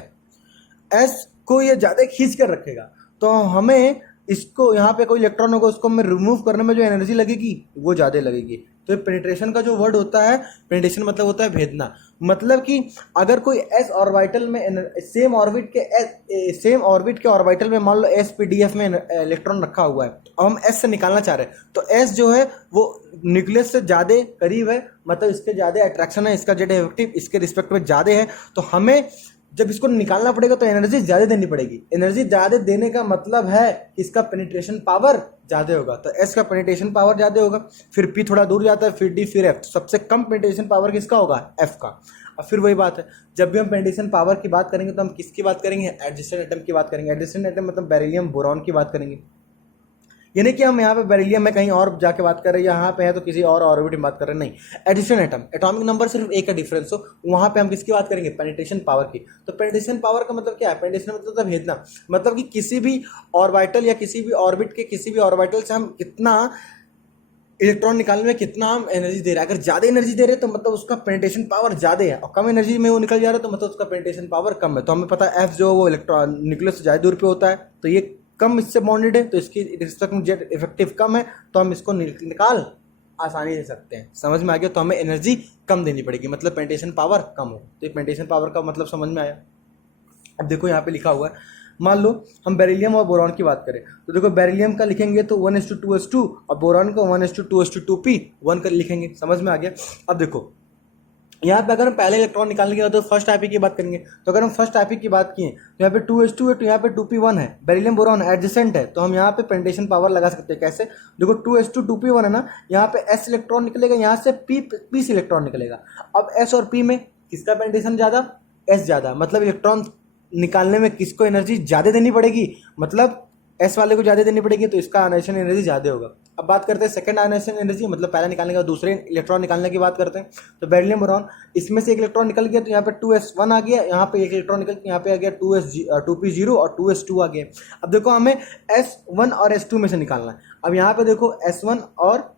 एस को ये ज़्यादा खींच कर रखेगा, तो हमें इसको यहाँ पे कोई इलेक्ट्रॉन होगा उसको हमें रिमूव करने में जो एनर्जी लगेगी वो ज़्यादा लगेगी। तो पेनिट्रेशन का जो वर्ड होता है, पेनिट्रेशन मतलब होता है भेदना। मतलब कि अगर कोई एस ऑर्बिटल में सेम ऑर्बिट के ऑर्बिटल में मान लो एस पी डी एफ में इलेक्ट्रॉन रखा हुआ है और हम एस से निकालना चाह रहे हैं, तो एस जो है वो न्यूक्लियस से ज़्यादा करीब है, मतलब इसके ज़्यादा अट्रैक्शन है, इसका जेड इफेक्टिव इसके रिस्पेक्ट में ज़्यादा है, तो हमें जब इसको निकालना पड़ेगा तो एनर्जी ज़्यादा देनी पड़ेगी। एनर्जी ज़्यादा देने का मतलब है कि इसका पेनिट्रेशन पावर ज़्यादा होगा, तो एस का पेनिट्रेशन पावर ज़्यादा होगा, फिर पी थोड़ा दूर जाता है, फिर डी, फिर एफ। सबसे कम पेनिट्रेशन पावर किसका होगा, एफ का। अब फिर वही बात है, जब भी हम पेनिट्रेशन पावर की बात करेंगे तो हम किसकी बात करेंगे, एडजेसेंट एटम की बात करेंगे। एडजेसेंट एटम मतलब बेरिलियम बोरॉन की बात करेंगे। ये नहीं कि हम यहाँ पे बेरिलियम में कहीं और जाके बात कर रहे हैं, यहाँ पे है तो किसी और ऑर्बिट में बात कर रहे हैं, नहीं। एडिशन एटम, एटॉमिक नंबर सिर्फ एक का डिफरेंस हो, वहाँ पे हम किसकी बात करेंगे, पेनिट्रेशन पावर की। तो पेनिट्रेशन पावर का मतलब क्या है, पेनिट्रेशन मतलब भेदना, मतलब कि किसी भी ऑर्बिटल या किसी भी ऑर्बिट के किसी भी ऑर्बिटल से हम कितना इलेक्ट्रॉन निकालने में कितना हम एनर्जी दे रहे हैं। अगर ज़्यादा एनर्जी दे रहे हैं तो मतलब उसका पेनिट्रेशन पावर ज़्यादा है, और कम एनर्जी में वो निकल जा रहा है तो मतलब उसका पेनिट्रेशन पावर कम है। तो हमें पता है एफ जो वो इलेक्ट्रॉन न्यूक्लियस से ज़्यादा दूर पे होता है, तो ये कम इससे बाउंडेड है, तो इसकी रिस्पेक्ट में जेड इफेक्टिव कम है, तो हम इसको निकाल आसानी दे सकते हैं। समझ में आ गया, तो हमें एनर्जी कम देनी पड़ेगी, मतलब पेनिट्रेशन पावर कम हो। तो ये पेनिट्रेशन पावर का मतलब समझ में आया। अब देखो यहाँ पे लिखा हुआ है, मान लो हम बेरिलियम और बोरॉन की बात करें तो देखो बेरिलियम का लिखेंगे तो 1:2:2 और बोरॉन को 1:2:2p 1 कर लिखेंगे। समझ में आ गया। अब देखो यहाँ पे अगर हम पहले इलेक्ट्रॉन निकालने के बाद तो फर्स्ट आईपी की बात करेंगे, तो अगर हम फर्स्ट आईपी की बात किए तो यहाँ पे 2:2 है, तो यहाँ पे 2p1 है, बेरिलियम बोरॉन एडजेसेंट है, तो हम यहाँ पे पेनिट्रेशन पावर लगा सकते हैं। कैसे, देखो 2:2p1 है ना, यहाँ पे s इलेक्ट्रॉन निकलेगा, यहाँ से p से इलेक्ट्रॉन निकलेगा। अब s और p में किसका पेनिट्रेशन ज़्यादा, s ज़्यादा, मतलब इलेक्ट्रॉन निकालने में किसको एनर्जी ज़्यादा देनी पड़ेगी, मतलब एस वाले को ज़्यादा देनी पड़ेगी, तो इसका आयनाइजेशन एनर्जी ज़्यादा होगा। अब बात करते हैं सेकंड आयनाइजेशन एनर्जी, मतलब पहला निकालने का दूसरे इलेक्ट्रॉन निकालने की बात करते हैं। तो बेरिलियम बोरॉन, इसमें से एक इलेक्ट्रॉन निकल गया तो यहाँ पे 2s1 आ गया, यहाँ पे एक इलेक्ट्रॉन निकल के यहाँ पे आ गया 2p0 और 2s2 आ गया। अब देखो हमें s1 और s2 में से निकालना है। अब यहाँ पे देखो s1 और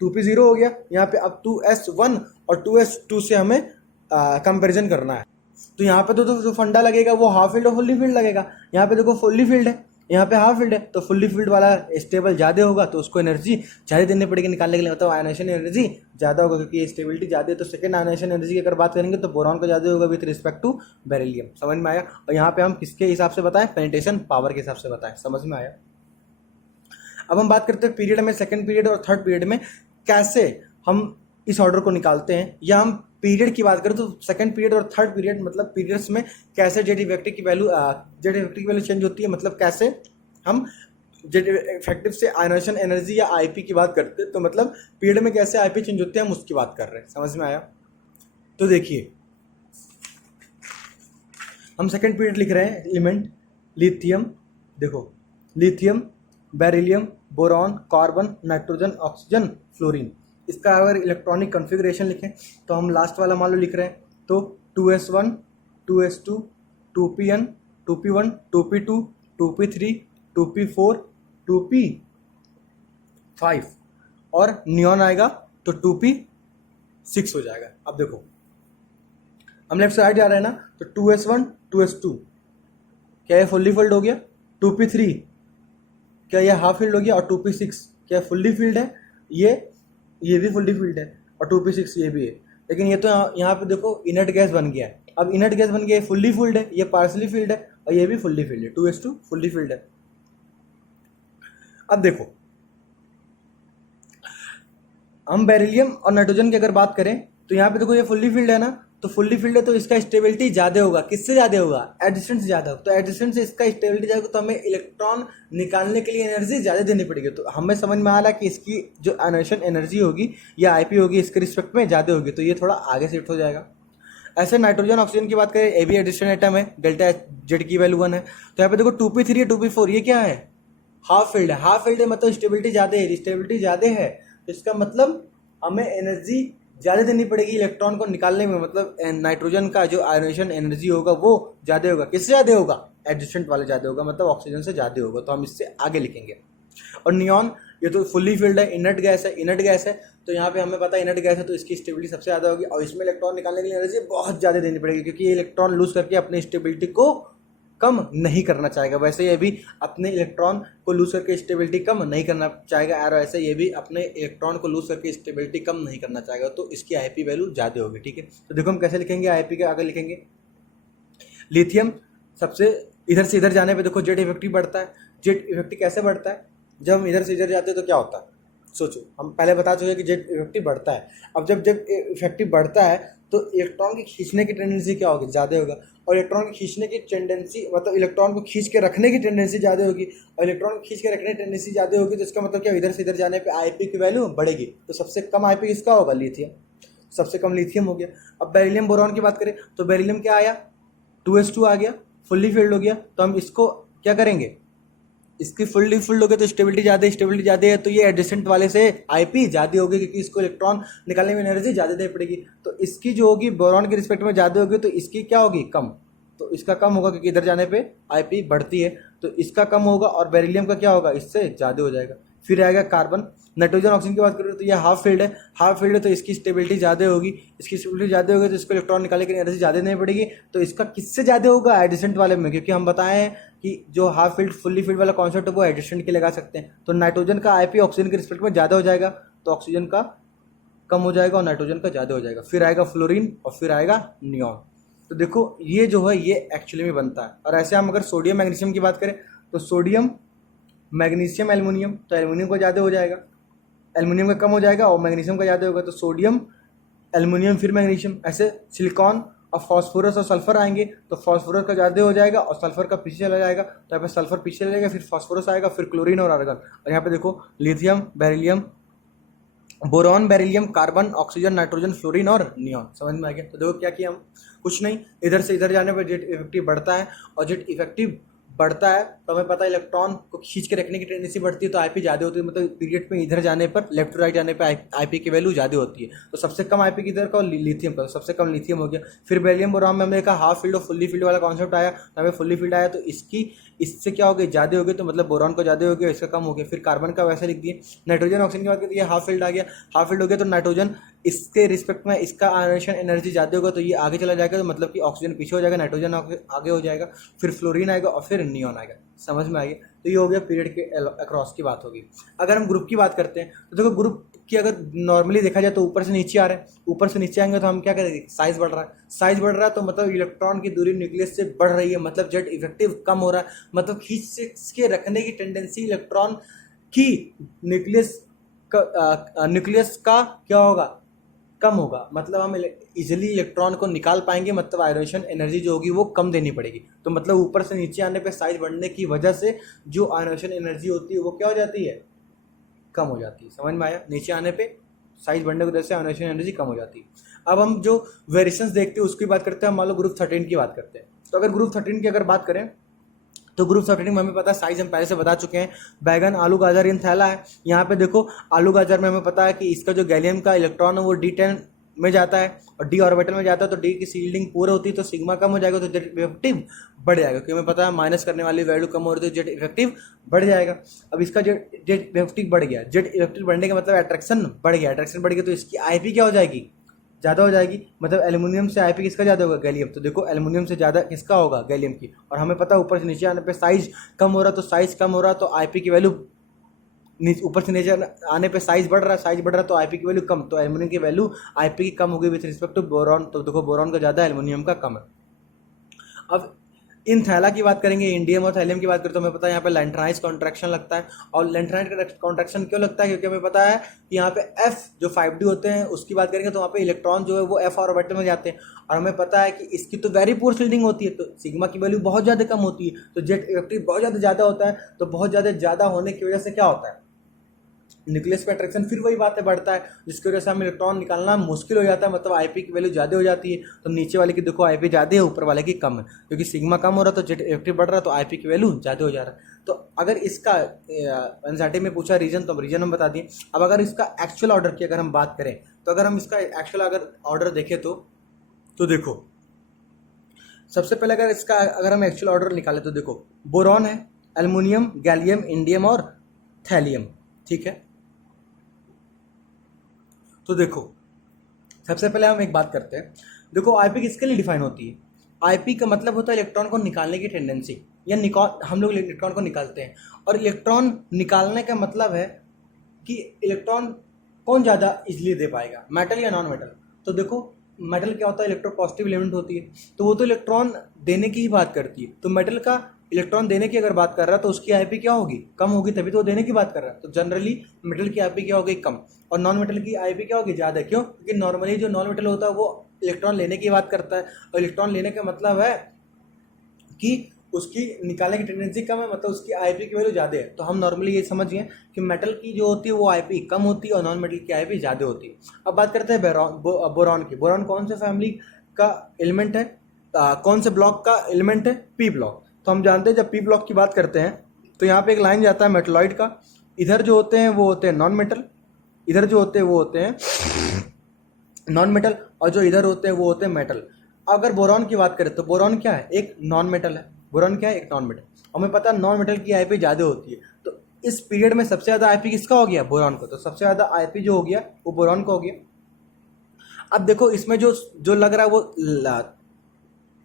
2p0 हो गया, यहाँ पे अब 2s1 और 2s2 से हमें कंपेरिजन करना है। तो यहाँ पे तो जो फंडा लगेगा वो हाफ फील्ड और फुल्ली फील्ड लगेगा। यहाँ पे देखो फुल्ली फील्ड है, यहाँ पे हाफ फील्ड है, तो फुल्ली फील्ड वाला स्टेबल ज़्यादा होगा, तो उसको एनर्जी ज़्यादा देनी पड़ेगी निकालने के लिए, मतलब आयनाइजेशन एनर्जी ज़्यादा होगा क्योंकि स्टेबिलिटी ज़्यादा है। तो सेकंड आयनाइजेशन एनर्जी की अगर बात करेंगे तो बोरॉन का ज़्यादा होगा विथ रिस्पेक्ट टू बेरिलियम। समझ में आया। और यहाँ पे हम किसके हिसाब से बताएं, पेनिट्रेशन पावर के हिसाब से बताएं। समझ में आया। अब हम बात करते हैं पीरियड में, सेकेंड पीरियड और थर्ड पीरियड में कैसे हम इस ऑर्डर को निकालते हैं, या हम पीरियड की बात करें तो सेकंड पीरियड और थर्ड पीरियड मतलब पीरियड्स में कैसे जेड इफेक्टिव की वैल्यू चेंज होती है, मतलब कैसे हम जेड इफेक्टिव से आयनाइजेशन एनर्जी या आईपी की बात करते हैं, तो मतलब पीरियड में कैसे आईपी चेंज होते हैं हम उसकी बात कर रहे हैं। समझ में आया। तो देखिए हम सेकंड पीरियड लिख रहे हैं, एलिमेंट लिथियम, देखो lithium, beryllium, boron, carbon, nitrogen, oxygen, fluorine. इसका अगर इलेक्ट्रॉनिक कॉन्फ़िगरेशन लिखें तो हम लास्ट वाला मान लो लिख रहे हैं तो 2s1, 2s2, 2pn, 2p1, 2p2, 2p3, 2p4, 2p5 और नियॉन आएगा तो 2p6 हो जाएगा। अब देखो हम लेफ्ट साइड जा रहे हैं ना, तो 2s1, 2s2 क्या ये फुल्ली फिल्ड हो गया, 2p3 क्या ये हाफ फील्ड हो गया और 2p6 क्या फुल्ली फील्ड है, ये भी फुल्ली फील्ड है और 2p6 ये भी है। लेकिन ये तो यहाँ पे देखो इनर्ट गैस बन गया है। अब इनर्ट गैस बन गया, ये फुल्ली फील्ड है, ये पार्सली फील्ड है और ये भी फुल्ली फील्ड है, 2s2 फुल्ली फील्ड है। अब देखो हम बेरिलियम और नाइट्रोजन की अगर बात करें तो यहाँ पे देखो ये फुल्ली फील्ड है ना, तो फुल्ली फील्ड है तो इसका स्टेबिलिटी ज़्यादा होगा। किससे ज़्यादा होगा, एडजस्टेंट से ज़्यादा होगा। तो एडजस्टेंट से इसका स्टेबिलिटी ज़्यादा होगा तो हमें इलेक्ट्रॉन निकालने के लिए एनर्जी ज़्यादा देनी पड़ेगी। तो हमें समझ में आ रहा है कि इसकी जो आयनेशन एनर्जी होगी या आईपी होगी इसके रिस्पेक्ट में ज़्यादा होगी, तो ये थोड़ा आगे शिफ्ट हो जाएगा। ऐसे नाइट्रोजन ऑक्सीजन की बात करें, ए भी एडिशन एटम है, डेल्टा जेड की वैल्यू 1 है। तो यहाँ पे देखो 2p3 है, 2p4 ये क्या है, हाफ फील्ड है। हाफ फील्ड है मतलब स्टेबिलिटी ज़्यादा है, स्टेबिलिटी ज़्यादा है तो इसका मतलब हमें एनर्जी ज़्यादा देनी पड़ेगी इलेक्ट्रॉन को निकालने में। मतलब नाइट्रोजन का जो आयनेशन एनर्जी होगा वो ज़्यादा होगा। किससे ज़्यादा होगा, एडजस्टेंट वाले ज़्यादा होगा, मतलब ऑक्सीजन से ज़्यादा होगा। तो हम इससे आगे लिखेंगे। और नियॉन ये तो फुल्ली फील्ड है, इनर्ट गैस है, इनर्ट गैस है तो यहाँ पे हमें पता है इनर्ट गैस है तो इसकी स्टेबिलिटी सबसे ज़्यादा होगी और इसमें इलेक्ट्रॉन निकालने के लिए एनर्जी बहुत ज़्यादा देनी पड़ेगी क्योंकि ये इलेक्ट्रॉन लूज करके अपनी स्टेबिलिटी को कम नहीं करना चाहेगा। वैसे ये भी अपने इलेक्ट्रॉन को लूज करके स्टेबिलिटी कम नहीं करना चाहेगा और ऐसे ये भी अपने इलेक्ट्रॉन को लूज करके स्टेबिलिटी कम नहीं करना चाहेगा। तो इसकी आईपी वैल्यू ज़्यादा होगी। ठीक है, तो देखो हम कैसे लिखेंगे आईपी के आगे लिखेंगे। लिथियम सबसे इधर से इधर जाने पे देखो जेड इफेक्टिव बढ़ता है। जेड इफेक्टिव कैसे बढ़ता है, जब हम इधर से इधर जाते हैं तो क्या होता है, सोचो हम पहले बता चुके कि जेड इफेक्टिव बढ़ता है। अब जब जब इफेक्टिव बढ़ता है तो इलेक्ट्रॉन की खींचने की टेंडेंसी क्या होगी, ज़्यादा होगा। और इलेक्ट्रॉन की खींचने की टेंडेंसी मतलब इलेक्ट्रॉन को खींच के रखने की टेंडेंसी ज़्यादा होगी और इलेक्ट्रॉन को खींच के रखने की टेंडेंसी ज़्यादा होगी तो इसका मतलब क्या, इधर से इधर जाने पे आईपी की वैल्यू बढ़ेगी। तो सबसे कम आईपी किसका होगा, लिथियम। सबसे कम लिथियम हो गया। अब बेरिलियम बोरॉन की बात करें तो बेरिलियम क्या आया, 2s2 आ गया, फुल्ली फील्ड हो गया। तो हम इसको क्या करेंगे, इसकी फुल्ली फील्ड हो गया तो स्टेबिलिटी ज़्यादा है तो ये एडजेसेंट वाले से आईपी ज़्यादा होगी क्योंकि इसको इलेक्ट्रॉन निकालने में एनर्जी ज़्यादा देनी पड़ेगी। तो इसकी जो होगी बोरॉन के रिस्पेक्ट में ज़्यादा होगी तो इसकी क्या होगी, कम। तो इसका कम होगा क्योंकि इधर जाने पे आईपी बढ़ती है तो इसका कम होगा और बेरिलियम का क्या होगा, इससे ज़्यादा हो जाएगा। फिर आएगा कार्बन। नाइट्रोजन ऑक्सीजन की बात करें तो ये हाफ फील्ड है, हाफ फील्ड है तो इसकी स्टेबिलिटी ज़्यादा होगी। इसकी स्टेबिलिटी ज़्यादा होगी तो इसको इलेक्ट्रॉन निकालने की एनर्जी ज़्यादा देनी पड़ेगी। तो इसका किससे ज़्यादा होगा, एडजेसेंट वाले में, क्योंकि हम बताएं कि जो हाफ फील्ड फुल्ली फील्ड वाला कॉन्सेप्ट है वो एडजेसेंट के लगा सकते हैं। तो नाइट्रोजन का आईपी ऑक्सीजन के रिस्पेक्ट में ज़्यादा हो जाएगा तो ऑक्सीजन का कम हो जाएगा और नाइट्रोजन का ज़्यादा हो जाएगा। फिर आएगा फ्लोरीन और फिर आएगा नियॉन। तो देखो ये जो है ये एक्चुअली में बनता है। और ऐसे हम अगर सोडियम मैग्नीशियम की बात करें तो सोडियम मैग्नीशियम एल्युमिनियम, तो एल्युमिनियम का ज़्यादा हो जाएगा, एल्युमिनियम का कम हो जाएगा और मैग्नीशियम का ज़्यादा होगा। तो सोडियम एल्युमिनियम फिर मैग्नीशियम। ऐसे सिलिकॉन और फॉस्फोरस और सल्फर आएंगे तो फॉस्फोरस का ज़्यादा हो जाएगा और सल्फर का पीछे चला जाएगा। तो यहाँ पे सल्फर पीछे चला जाएगा, फिर फॉस्फोरस आएगा, फिर क्लोरीन और आर्गन। और यहाँ पे देखो lithium, beryllium, boron, beryllium, carbon, oxygen, nitrogen, fluorine और नियॉन। समझ में आ गया। तो देखो क्या किया हम, कुछ नहीं, इधर से इधर जाने पर जेट इफेक्टिव बढ़ता है और जेट इफेक्टिव बढ़ता है तो हमें पता है इलेक्ट्रॉन को खींच के रखने की टेंडेंसी बढ़ती है तो आईपी ज़्यादा होती है। मतलब पीरियड में इधर जाने पर, लेफ्ट टू राइट जाने पर आईपी की वैल्यू ज़्यादा होती है। तो सबसे कम आईपी किधर का, लिथियम का, सबसे कम लिथियम हो गया। फिर बेरिलियम बोरॉन में हमने देखा हाफ फील्ड और फुल्ली फील्ड वाला कॉन्सेप्ट आया तो हमें फुल्ली फील्ड आया तो इसकी इससे क्या हो गया, ज़्यादा हो गया तो मतलब बोरॉन को ज़्यादा हो गया, इसका कम हो गया। फिर कार्बन का वैसे लिख दिए। नाइट्रोजन ऑक्सीजन की बात करते हैं हाफ फील्ड आ गया, हाफ फील्ड हो गया तो नाइट्रोजन इसके रिस्पेक्ट में इसका आयनेशन एनर्जी ज़्यादा होगा तो ये आगे चला जाएगा तो मतलब कि ऑक्सीजन पीछे हो जाएगा, नाइट्रोजन आगे हो जाएगा, फिर फ्लोरीन आएगा और फिर नियॉन आएगा। समझ में आ गया। तो ये हो गया पीरियड के अक्रॉस की बात होगी। अगर हम ग्रुप की बात करते हैं तो देखो ग्रुप की अगर नॉर्मली देखा जाए तो ऊपर से नीचे आ रहे हैं, ऊपर से नीचे आएंगे तो हम क्या करेंगे, साइज बढ़ रहा है, साइज बढ़ रहा है तो मतलब इलेक्ट्रॉन की दूरी न्यूक्लियस से बढ़ रही है, मतलब जेट इफेक्टिव कम हो रहा है, मतलब खींच के रखने की टेंडेंसी इलेक्ट्रॉन की न्यूक्लियस का क्या होगा, कम होगा। मतलब हम इजिली इलेक्ट्रॉन को निकाल पाएंगे, मतलब आयनेशन एनर्जी जो होगी वो कम देनी पड़ेगी। तो मतलब ऊपर से नीचे आने पे साइज बढ़ने की वजह से जो आयनेशन एनर्जी होती है वो क्या हो जाती है, कम हो जाती है। समझ में आया। नीचे आने पे साइज बढ़ने की वजह से आयनेशन एनर्जी कम हो जाती है। अब हम जो वेरिएशंस देखते हैं उसकी बात करते हैं। मान लो ग्रुप 13 की बात करते हैं तो अगर ग्रुप 13 की अगर बात करें तो ग्रुप 13 में हमें पता है साइज हम पहले से बता चुके हैं। बैगन, आलू, गाजर इन थैला है। यहाँ पे देखो आलू गाजर में हमें पता है कि इसका जो गैलियम का इलेक्ट्रॉन है वो D10 में जाता है और डी ऑर्बिटल में जाता है तो डी की शील्डिंग पूरी होती है तो सिग्मा कम हो जाएगा तो जेट इफेक्टिव बढ़ जाएगा, क्योंकि हमें पता है माइनस करने वाली वैल्यू कम हो रही है तो जेट इफेक्टिव बढ़ जाएगा। अब इसका जेट जेट इफेक्टिव बढ़ गया, जेट इफेक्टिव बढ़ने का मतलब अट्रैक्शन बढ़ गया, अट्रैक्शन बढ़ गया तो इसकी आईपी क्या हो जाएगी, ज़्यादा हो जाएगी। मतलब एल्यूमिनियम से आईपी किसका ज़्यादा होगा, गैलियम। तो देखो एल्यूमिनियम से ज़्यादा किसका होगा, गैलियम की। और हमें पता है ऊपर से नीचे आने पे साइज कम हो रहा तो साइज कम हो रहा तो आईपी की वैल्यू ऊपर से नीचे आने पे साइज बढ़ रहा है, साइज बढ़ रहा है तो आईपी की वैल्यू कम, तो एल्यूमिनियम की वैल्यू आईपी की कम होगी विथ रिस्पेक्ट टू बोरॉन। तो देखो बोरॉन का ज़्यादा, एल्यूमिनियम का कम है। अब इन थैला की बात करेंगे, इंडियम और थैलियम की बात करें तो हमें पता है यहाँ पे लेंथराइज कॉन्ट्रैक्शन लगता है। और लेंथराइज कॉन्ट्रैक्शन क्यों लगता है, क्योंकि हमें पता है कि यहाँ पे एफ जो 5d होते हैं उसकी बात करेंगे तो वहाँ पे इलेक्ट्रॉन जो है वो एफ ऑर्बिटल में जाते हैं और हमें पता है कि इसकी तो वेरी पुअर शील्डिंग होती है तो सिग्मा की वैल्यू बहुत ज़्यादा कम होती है, तो जेट इफेक्टिव बहुत ज़्यादा होता है। तो बहुत ज़्यादा होने की वजह से क्या होता है, न्यूक्लियस पे अट्रैक्शन फिर वही बातें बढ़ता है, जिसकी वजह से हमें इलेक्ट्रॉन निकालना मुश्किल हो जाता है। मतलब आईपी की वैल्यू ज़्यादा हो जाती है तो नीचे वाले की देखो आईपी ज़्यादा है, ऊपर वाले की कम है, क्योंकि सिग्मा कम हो रहा है तो जेट इफेक्टिव बढ़ रहा है तो आईपी की वैल्यू ज़्यादा हो जा रहा है। तो अगर इसका एनसीईआरटी में पूछा रीजन तो हम रीजन हम बता दिए। अब अगर इसका एक्चुअल ऑर्डर की अगर हम बात करें तो अगर हम इसका एक्चुअल अगर ऑर्डर देखें तो देखो सबसे पहले अगर हम एक्चुअल ऑर्डर निकालें तो देखो बोरॉन है, एल्युमिनियम, गैलियम, इंडियम और थैलियम, ठीक है। तो देखो सबसे पहले हम एक बात करते हैं, देखो आईपी किसके लिए डिफाइन होती है, आईपी का मतलब होता है इलेक्ट्रॉन को निकालने की टेंडेंसी, या हम लोग इलेक्ट्रॉन को निकालते हैं। और इलेक्ट्रॉन निकालने का मतलब है कि इलेक्ट्रॉन कौन ज़्यादा इजीली दे पाएगा, मेटल या नॉन मेटल। तो देखो मेटल क्या होता है, इलेक्ट्रोपॉजिटिव एलिमेंट होती है तो वो तो इलेक्ट्रॉन देने की ही बात करती है। तो मेटल का इलेक्ट्रॉन देने की अगर बात कर रहा है तो उसकी आईपी क्या होगी, कम होगी, तभी तो वो देने की बात कर रहा है। तो जनरली मेटल की आईपी क्या होगी, कम। और नॉन मेटल की आईपी क्या होगी, ज़्यादा। क्यों, क्योंकि नॉर्मली जो नॉन मेटल होता है वो इलेक्ट्रॉन लेने की बात करता है और इलेक्ट्रॉन लेने का मतलब है कि उसकी निकालने की टेंडेंसी कम है, मतलब उसकी आईपी की वैल्यू ज़्यादा है। तो हम नॉर्मली ये समझिए कि मेटल की जो होती है वो आईपी कम होती है और नॉन मेटल की आईपी ज़्यादा होती है। अब बात करते हैं बोरॉन की। बोरॉन कौन से फैमिली का एलिमेंट है, कौन से ब्लॉक का एलिमेंट है, पी ब्लॉक। तो हम जानते हैं जब पी ब्लॉक की बात करते हैं तो यहाँ पे एक लाइन जाता है मेटलॉइड का, इधर जो होते हैं वो होते हैं नॉन मेटल, इधर जो होते हैं वो होते हैं नॉन मेटल, और जो इधर होते हैं वो होते हैं मेटल। अगर बोरॉन की बात करें तो बोरॉन क्या है, एक नॉन मेटल है। बोरॉन क्या है, एक नॉन मेटल। हमें पता है नॉन मेटल की आईपी ज़्यादा होती है, तो इस पीरियड में सबसे ज़्यादा आईपी किसका हो गया, बोरॉन को। तो सबसे ज़्यादा आईपी जो हो गया वो बोरॉन का हो गया। अब देखो इसमें जो लग रहा है वो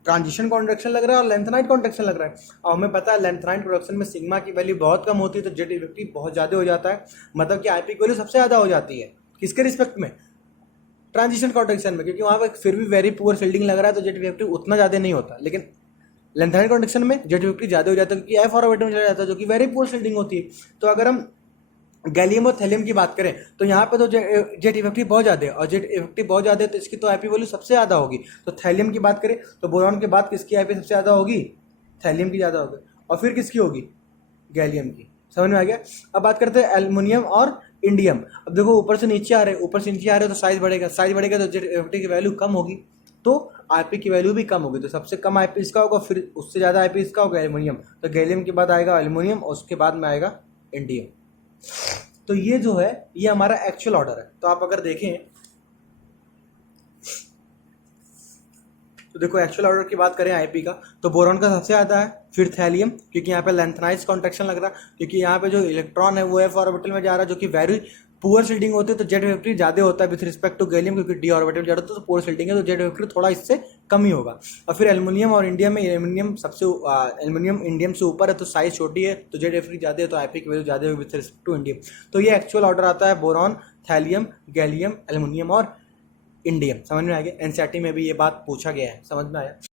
ट्रांजिशन कॉन्ट्रैक्शन लग रहा है और लेंथनाइट कॉन्ट्रैक्शन लग रहा है। और हमें पता है लेंथनाइट कॉन्ट्रैक्शन में सिग्मा की वैल्यू बहुत कम होती है तो जेट इफेक्टिव बहुत ज़्यादा हो जाता है, मतलब कि आईपी की वैल्यू सबसे ज़्यादा हो जाती है किसके रिस्पेक्ट में, ट्रांजिशन कॉन्ट्रैक्शन में, क्योंकि वहाँ पर फिर भी वेरी पुअर फील्डिंग लग रहा है तो जेट इफेक्टिव उतना ज़्यादा नहीं होता। लेकिन लेंथनाइट कॉन्ट्रैक्शन में जेट इफेक्टिव ज़्यादा हो जाता है क्योंकि एफ ऑर्बिटल में चला जाता है जो कि वेरी पुअर फील्डिंग होती है। तो अगर हम गैलियम और थैलियम की बात करें तो यहाँ पे तो जेट इफेक्टिव बहुत ज़्यादा है और जेट इफेक्टिव बहुत ज़्यादा है तो इसकी तो आईपी वैल्यू सबसे ज़्यादा होगी। तो थैलियम की बात करें तो बोरॉन के बाद किसकी आईपी सबसे ज़्यादा होगी, थैलियम की ज़्यादा होगी, और फिर किसकी होगी, गैलियम की। समझ में आ गया। अब बात करते हैं एल्युमिनियम और इंडियम। अब देखो ऊपर से नीचे आ रहे तो साइज बढ़ेगा तो जेट इफेक्टिव की वैल्यू कम होगी तो आईपी की वैल्यू भी कम होगी। तो सबसे कम आईपी इसका होगा, फिर उससे ज़्यादा आईपी इसका होगा एल्युमिनियम। तो गैलियम के बाद आएगा एल्युमिनियम और उसके बाद में आएगा इंडियम। तो ये जो है ये हमारा एक्चुअल ऑर्डर है। तो आप अगर देखें तो देखो एक्चुअल ऑर्डर की बात करें आईपी का तो बोरॉन का सबसे ज़्यादा है, फिर थैलियम, क्योंकि यहाँ पे लेंथनाइज कॉन्ट्रैक्शन लग रहा है, क्योंकि यहाँ पे जो इलेक्ट्रॉन है वो एफ ऑर्बिटल में जा रहा है जो कि वेरी पुअर शील्डिंग होती है तो जेट इफेक्टिव ज़्यादा होता है विथ रिस्पेक्ट टू गैलियम, क्योंकि डी ऑर्बिटल जा रहा है तो पुअर शील्डिंग है तो जेट इफेक्टिव थोड़ा इससे कम ही होगा। और फिर एल्युमिनियम और इंडियम में एल्युमिनियम इंडियम से ऊपर है तो साइज छोटी है तो जेट इफेक्टिव ज़्यादा है तो आईपी की वैल्यू ज़्यादा है विथ रिस्पेक्ट टू इंडियम। तो ये एक्चुअल ऑर्डर आता है बोरॉन, थैलियम, गैलियम, एल्युमिनियम और इंडियम। समझ में आ गया। एनसीईआरटी में भी ये बात पूछा गया है, समझ में आया।